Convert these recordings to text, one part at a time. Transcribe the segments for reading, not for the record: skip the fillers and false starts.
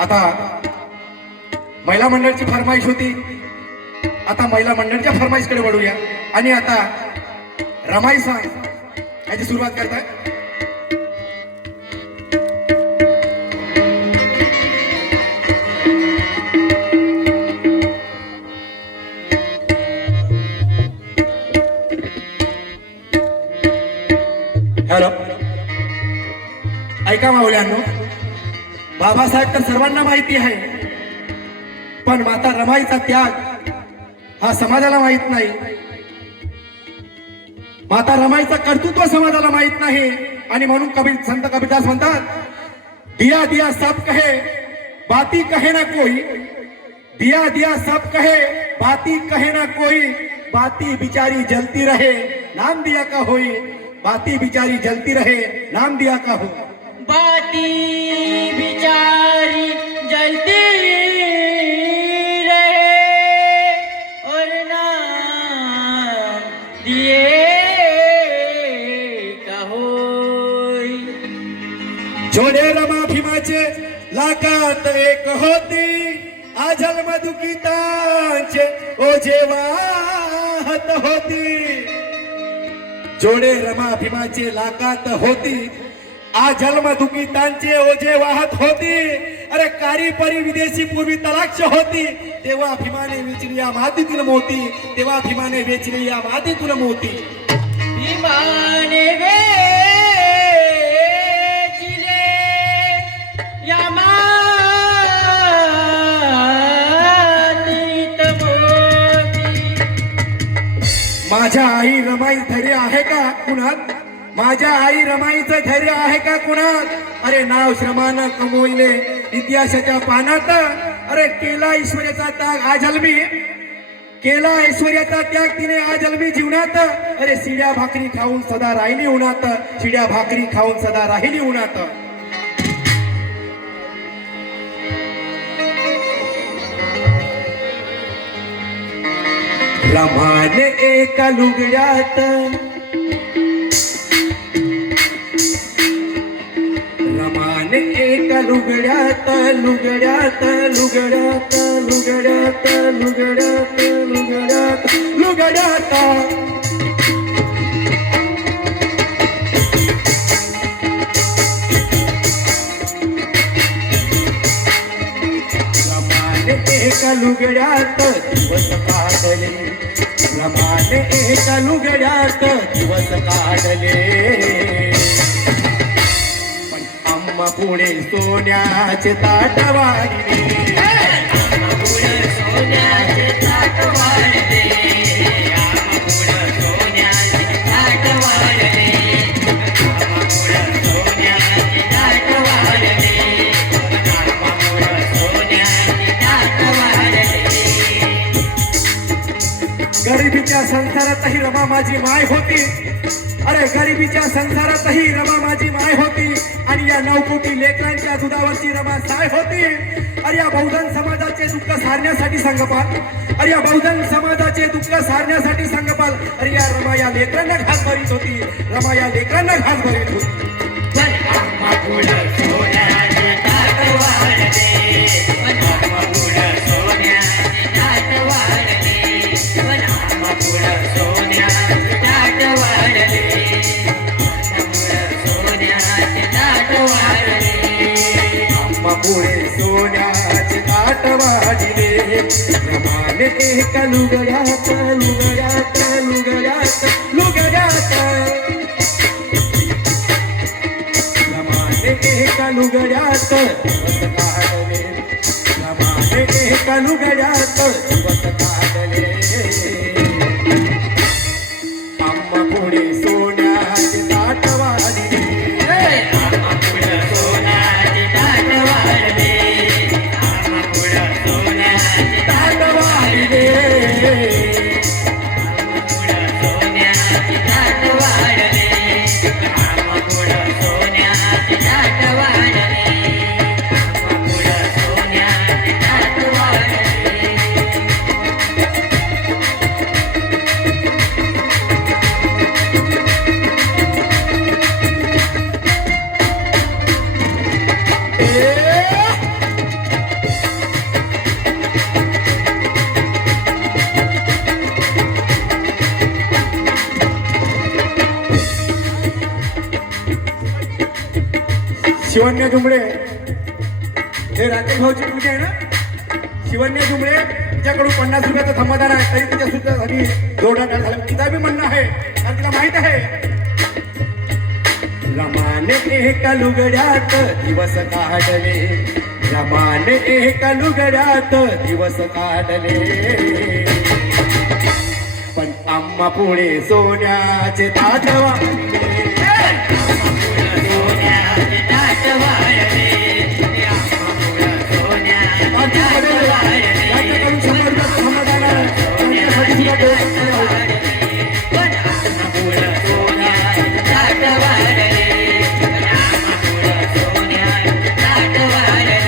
आता महिला मंडळाची फरमाईश होती, आता महिला मंडळाच्या फरमाईशकडे वळूया आणि आता रमाई सांग याची सुरुवात करताय. हॅलो, ऐका माऊल्यांनो, बाबासाहेब तर सर्वांना माहिती आहे, पण माता रमाईचा त्याग हा समाजाला माहित नाही. माता रमाईचं कर्तृत्व समाजाला माहित नाही आणि म्हणून संत कबीरदास म्हणतात, दिया दिया सब कहे बाती कहे ना कोई, दिया दिया सब कहे बाती कहे ना कोई, बाती बिचारी जलती रहे नाम दिया का होई, बाती बिचारी जलती रहे नाम दिया का हो. बाती बिचारी जलती रहे और नाम दिए का होई. जोडे रमा भीमाचे लाकात एक होती, आजल मधुकितांचे ओझे वाहत होती. जोडे रमा भीमाचे लाकात होती, आजल मधुकितांचे ओझे वाहत होती. अरे कारी परी विदेशी पूर्वी तलाक्ष होती, तेव्हा भीमाने वेचली या मातीतून मोती, तेव्हा भीमाने वेचली या मातीतून मोती. भीमाने वेचले या मातीत मोती. माझ्या आई रमाई धैर्य आहे का कुणात, माझ्या आई रमाईचं धैर्य आहे का कुणात. अरे नाव श्रमानं कमविले इतिहासाच्या पानात, अरे केला ऐश्वर्याचा त्याग आजन्मी, केला ऐश्वर्याचा त्याग तिने आजन्मी जीवनात. अरे शिड्या भाकरी खाऊन सदा राहिली उन्हात, शिड्या भाकरी खाऊन सदा राहिली उन्हात. रमाने एका लुगड्यात, रमाने एका लुगड्यात, लुगड्यात लुगड्यात लुगड्यात लुगड्यात लुगड्यात लुगड्यात. रमाने एका लुगड्यात दिवस काढले, रमाने एका लुगड्यात दिवस काढले. पण आम्हा पुढे सोन्याचे ताट वाढले, आम्हा पुढे सोन्याचे ताट वाढले, आम्हा पुढे सोन्याचे ताट वाढले, आम्हा पुढे सोन्याचे ताट वाढले, आम्हा पुढे सोन्याचे ताट वाढले. गरिबीच्या संसारातही रमा माझी माय होती. अरे गरिबीच्या संसारातही रमा माझी माय होती आणि या 9 कोटी लेकरांच्या दुधावरची रमा साय होती. अरे या बहुजन समाजाचे दुःख सारण्यासाठी संगपाल, अरे या बहुजन समाजाचे दुःख सारण्यासाठी संगपाल. अरे या रमा या लेकरांना घास भरीत होती, रमा या लेकरांना घास भरीत होती. आम्हा पुढे सोन्याचे ताट वाढले, आम्हा पुढे सोन्याचे ताट वाढले, आम्हा पुढे सोन्याचे ताट वाढले, सोन्याचे ताट वाढले. आम्हा पुढे सोन्याचे ताट वाढले, रमाने एका लुगड्यात लुगड्यात लुगड्यात लुगड्यात. रमाने एका लुगड्यात दिवस काढले, रमाने एका लुगड्यात दिवस काढले. आम्हा पुढे सोन्याचे ताट वाढले, आम्हा पुढे सोन्याचे ताट वाढले, आम्हा पुढे सोन्याचे ताट वाढले. सोन्याचे ताट वाढले, आम्हा पुढे सोन्याचे ताट वाढले, आम्हा पुढे सोन्याचे ताट वाढले. शिवन्या जुंबडे हे राकेश भाऊची मुलगी आहे ना, शिवन्या जुंबडे तिच्याकडून 50 रुपयाचं समाधान आहे, तरी तिच्या सुद्धासाठी जोरदार झालं. तिचा बी म्हणणं आहे कारण तिला माहित आहे रमाने एका लुगड्यात दिवस काढले, रमाने एका लुगड्यात दिवस काढले, पण आम्हा पुढे सोन्याचे ताट वाढले. सोन्याचे ताट वाढले, सोन्याचे ताट वाढले. याच्याकडून 100 रुपयाचं समाधान आहे, त्यांच्यासाठी सुद्धा जोरदार टाळ्या. पण आम्हापुढं सोन्याचे ताट वाढले, पण आम्हापुढं सोन्याचे ताट वाढले.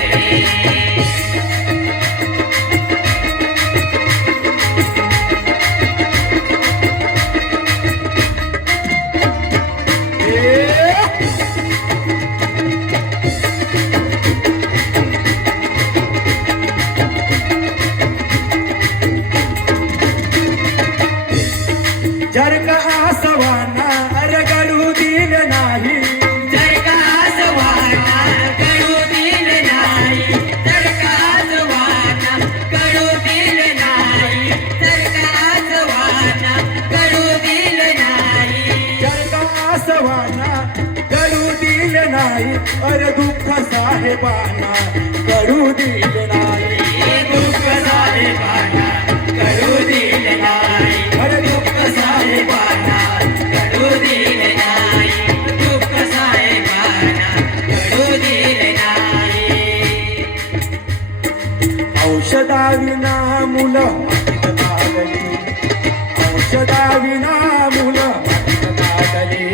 जर का आसवाना अरगडू दिल नाही, जर का आसवाना करू दिल नाही, जर का आसवाना करू दिल नाही, जर का आसवाना करू दिल नाही. जर का आसवाना करू दिल नाही, अरे दुःख साहेबांना करू दिल नाही, दुःख साहेबांना करू दिल नाही, अरे दुःख साहेबांना करू दिल नाही, दुःख साहेबांना करू दिल नाही. औषधाविना मुलं मातीत काढली, औषधाविना मुलं मातीत काढली,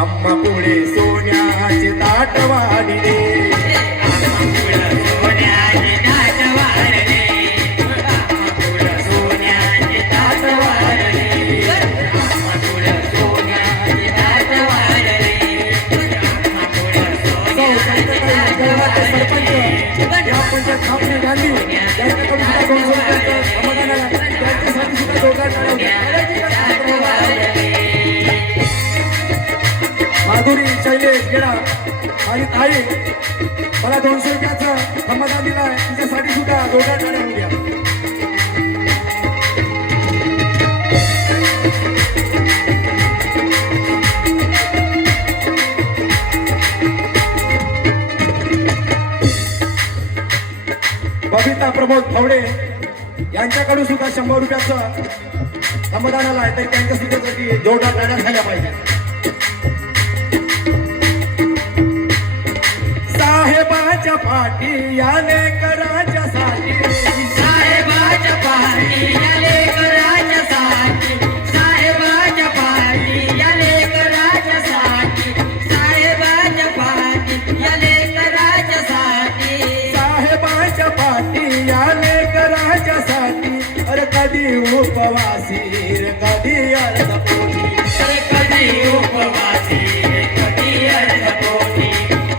आम्हा पुढे सोन्याचे ताट वाढले. आम्हापुढं सोन्याचे ताट वाढले, आम्हापुढं सोन्याचे ताट वाढले, आम्हापुढं सोन्याचे ताट वाढले, आम्हापुढं सोन्याचे ताट वाढले. या पंचायत खापणे गांधी यांच्याकडून सुद्धा 200 रुपयाचं समाधान आलं, त्यांच्यासाठी सुद्धा जोरदार टाळ्या होत्या. माधुरी शैलेश गेडा आणि ताई मला 200 रुपयाचं समाधान दिलं आहे, तिच्यासाठी सुद्धा जोरदार टाळ्या होत्या. बबिता प्रमोद फवडे यांच्याकडून सुद्धा 100 रुपयाचं समाधान आलं आहे, तरी त्यांच्या सुद्धासाठी जोरदार टाळ्या झाल्या पाहिजे. साहेबाच्या पाठी या लेकराच्यासाठी, साहेबाच्या पाठी या लेकराच्यासाठी, साहेबाच्या पाठी या लेकराच्यासाठी, साहेबाच्या पाठी या लेकराच्यासाठी, साहेबाच्या पाठी या लेकराच्यासाठी, अरे कधी उपवासी रे कधी अर्धपोटी, अरे कधी उपवासी कधी अर्धपोटी,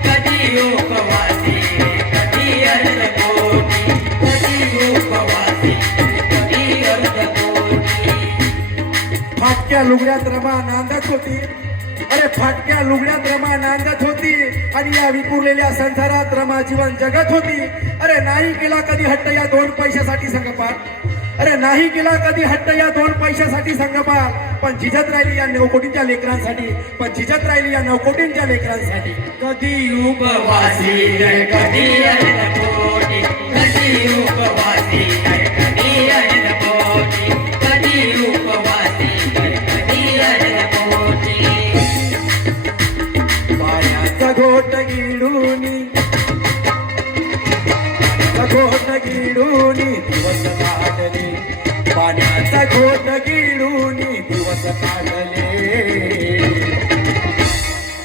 कधी उपवासी कधी अर्धपोटी, कधी उपवासी कधी अर्धपोटी. फाटक्या लुगड्यात रमा नांदत होती, अरे फाटक्या लुगड्यात रमा नांदत होती, आणि या विखुरलेल्या संसारात रमा जीवन जगत होती. अरे नाही केला कधी हट्ट या 2 पैशासाठी संगपात, अरे नाही केला कधी हट्ट या 2 पैशासाठी संगपात, पण झिजत राहिली या 9 कोटींच्या लेकरांसाठी, पण झिजत राहिली या 9 कोटींच्या लेकरांसाठी. कधी उपवासी कधी अर्धपोटी, कधी उपवासी कधी अर्धपोटी, कधी उपवासी कधी अर्धपोटी. पाण्याचा घोट गिळूनी, घोट गिळूनी दिवस काढले, पाण्याचा घोट गिळूनी दिवस काढले,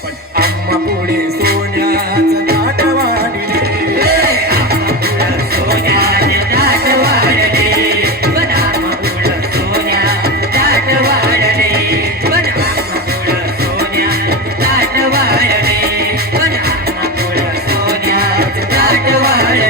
पण आम्हा पुढे सोन्याचं ताट वाढले. आम्हापुढं सोन्याचे ताट वाढले, पण आम्हापुढं सोन्याचे ताट वाढले, पण आम्हापुढं सोन्याचे ताट वाढले, पण आम्हापुढं सोन्याचे ताट वाढले.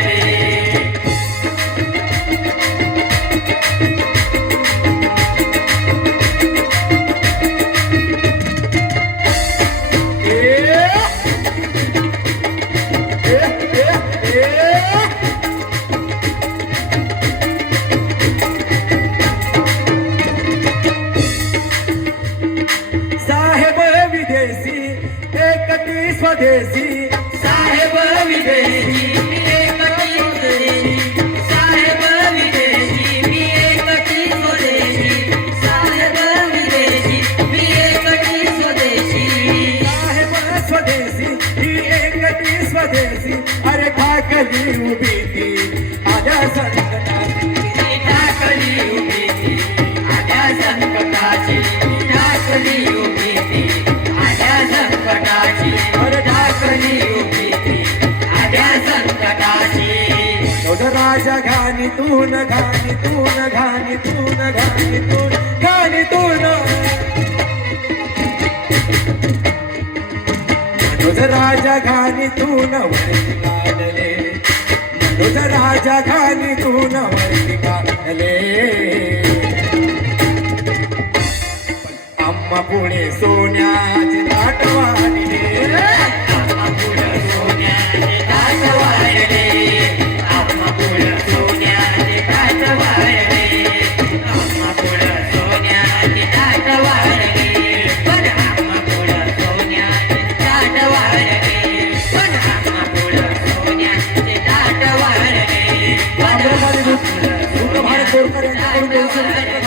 विदेशी मी एकटी स्वदेशी साहेब विदेशी मी एकटी स्वदेशी साहेब विदेशी मी एकटी स्वदेशी साहेब स्वदेशी ही एकटी स्वदेशी अरे ठाकली उभी ती माझ्या संकटाची टाकली उभी ती आल्या संकटाची टाकली उभी ती आल्या संकटाची टाकली उभी ती आल्या संकटाची राजा घाणीतून घाणीतून घाणीतून घाणीतून घाणीतून मनोज राजा घाणीतून वरती काढले मनोज राजा घाणीतून वरती काढले आम्हा पुणे सोन्याची ताट वाढले आम्हा पुढं सोन्याचे ताट वाढले आम्हा पुढं सोन्याचे ताट वाढले आम्हा पुढं सोन्याचे ताट वाढले पण आम्हा पुढं सोन्याचे ताट वाढले पण आम्हा पुढं सोन्याचे ताट वाढले पण आम्हा पुढं भारत सोन्याचे गोरकर यांच्याकडून ताट वाढले